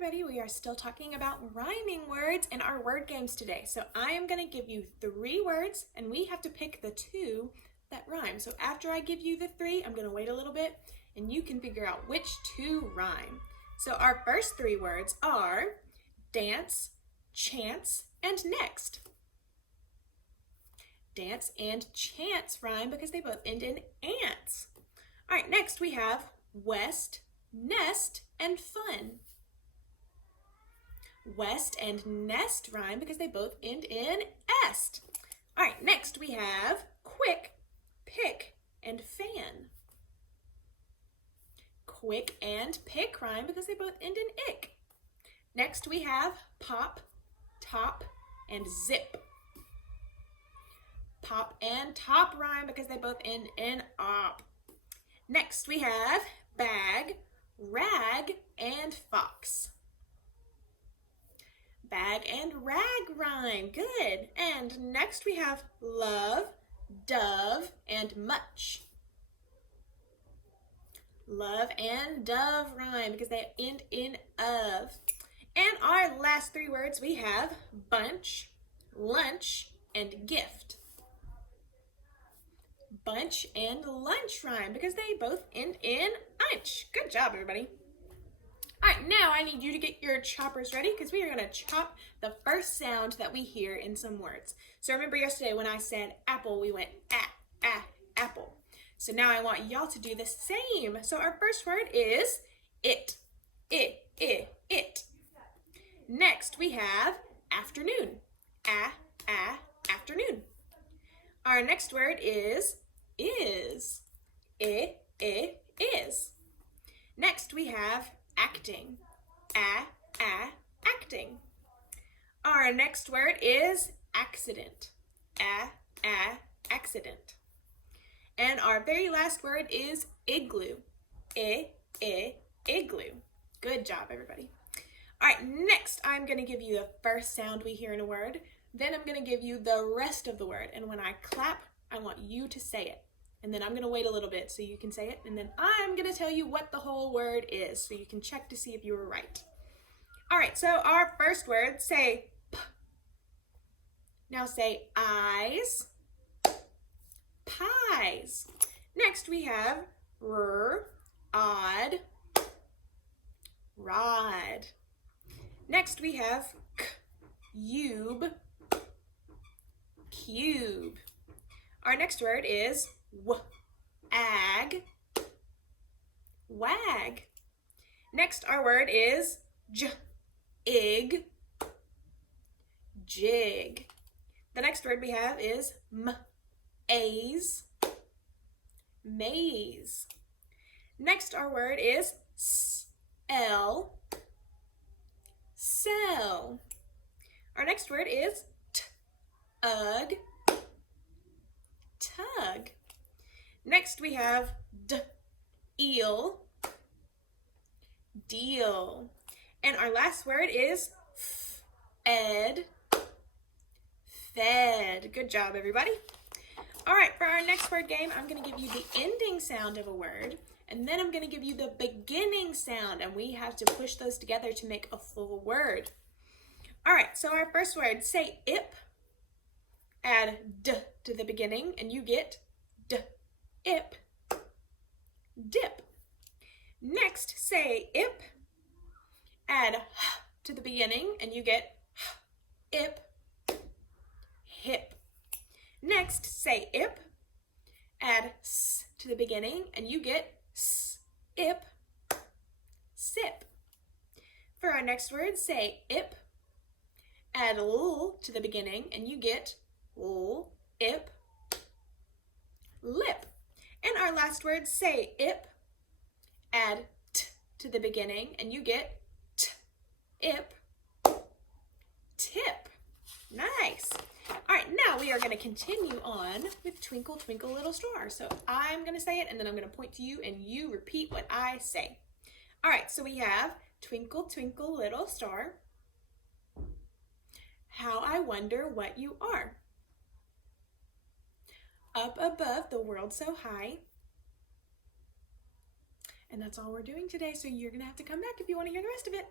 everybody, we are still talking about rhyming words in our word games today. So I am going to give you 3 words and we have to pick the 2 that rhyme. So after I give you the 3, I'm going to wait a little bit and you can figure out which 2 rhyme. So our first 3 words are dance, chance, and next. Dance and chance rhyme because they both end in ants. All right, next we have west, nest, and fun. West and nest rhyme because they both end in est. All right, next we have quick, pick, and fan. Quick and pick rhyme because they both end in ick. Next we have pop, top, and zip. Pop and top rhyme because they both end in op. Next we have bag, rag, and fox. Bag and rag rhyme, good. And next we have love, dove, and much. Love and dove rhyme because they end in of. And our last 3 words we have bunch, lunch, and gift. Bunch and lunch rhyme because they both end in unch. Good job, everybody. All right, now I need you to get your choppers ready because we are going to chop the first sound that we hear in some words. So remember yesterday when I said apple, we went apple. So now I want y'all to do the same. So our first word is it. Next we have afternoon. Afternoon. Our next word is. Is. Next we have acting. Acting. Our next word is accident. Accident. And our very last word is igloo. Igloo. Good job, everybody. All right, next I'm going to give you the first sound we hear in a word. Then I'm going to give you the rest of the word. And when I clap, I want you to say it. And then I'm going to wait a little bit so you can say it. And then I'm going to tell you what the whole word is so you can check to see if you were right. All right, so our first word, say p. Now say eyes, pies. Next we have odd, rod. Next we have cube. Our next word is ag, wag. Next our word is ig, jig. The next word we have is maze. Next our word is sell. Our next word is tug. Next we have eel. Deal. And our last word is fed. Good job, everybody. All right, for our next word game, I'm going to give you the ending sound of a word, and then I'm going to give you the beginning sound, and we have to push those together to make a full word. All right, so our first word, say ip. Add d to the beginning, and you get ip, dip. Next, say ip. Add h to the beginning, and you get ip, hip. Next, say ip. Add s to the beginning, and you get ip, sip. For our next word, say ip. Add l to the beginning, and you get ip, lip. And our last word, say ip. Add t to the beginning, and you get ip, tip. Nice. All right, now we are going to continue on with Twinkle, Twinkle, Little Star. So I'm going to say it, and then I'm going to point to you, and you repeat what I say. All right, so we have Twinkle, Twinkle, Little Star. How I wonder what you are. Up above the world so high. And that's all we're doing today, so you're going to have to come back if you want to hear the rest of it.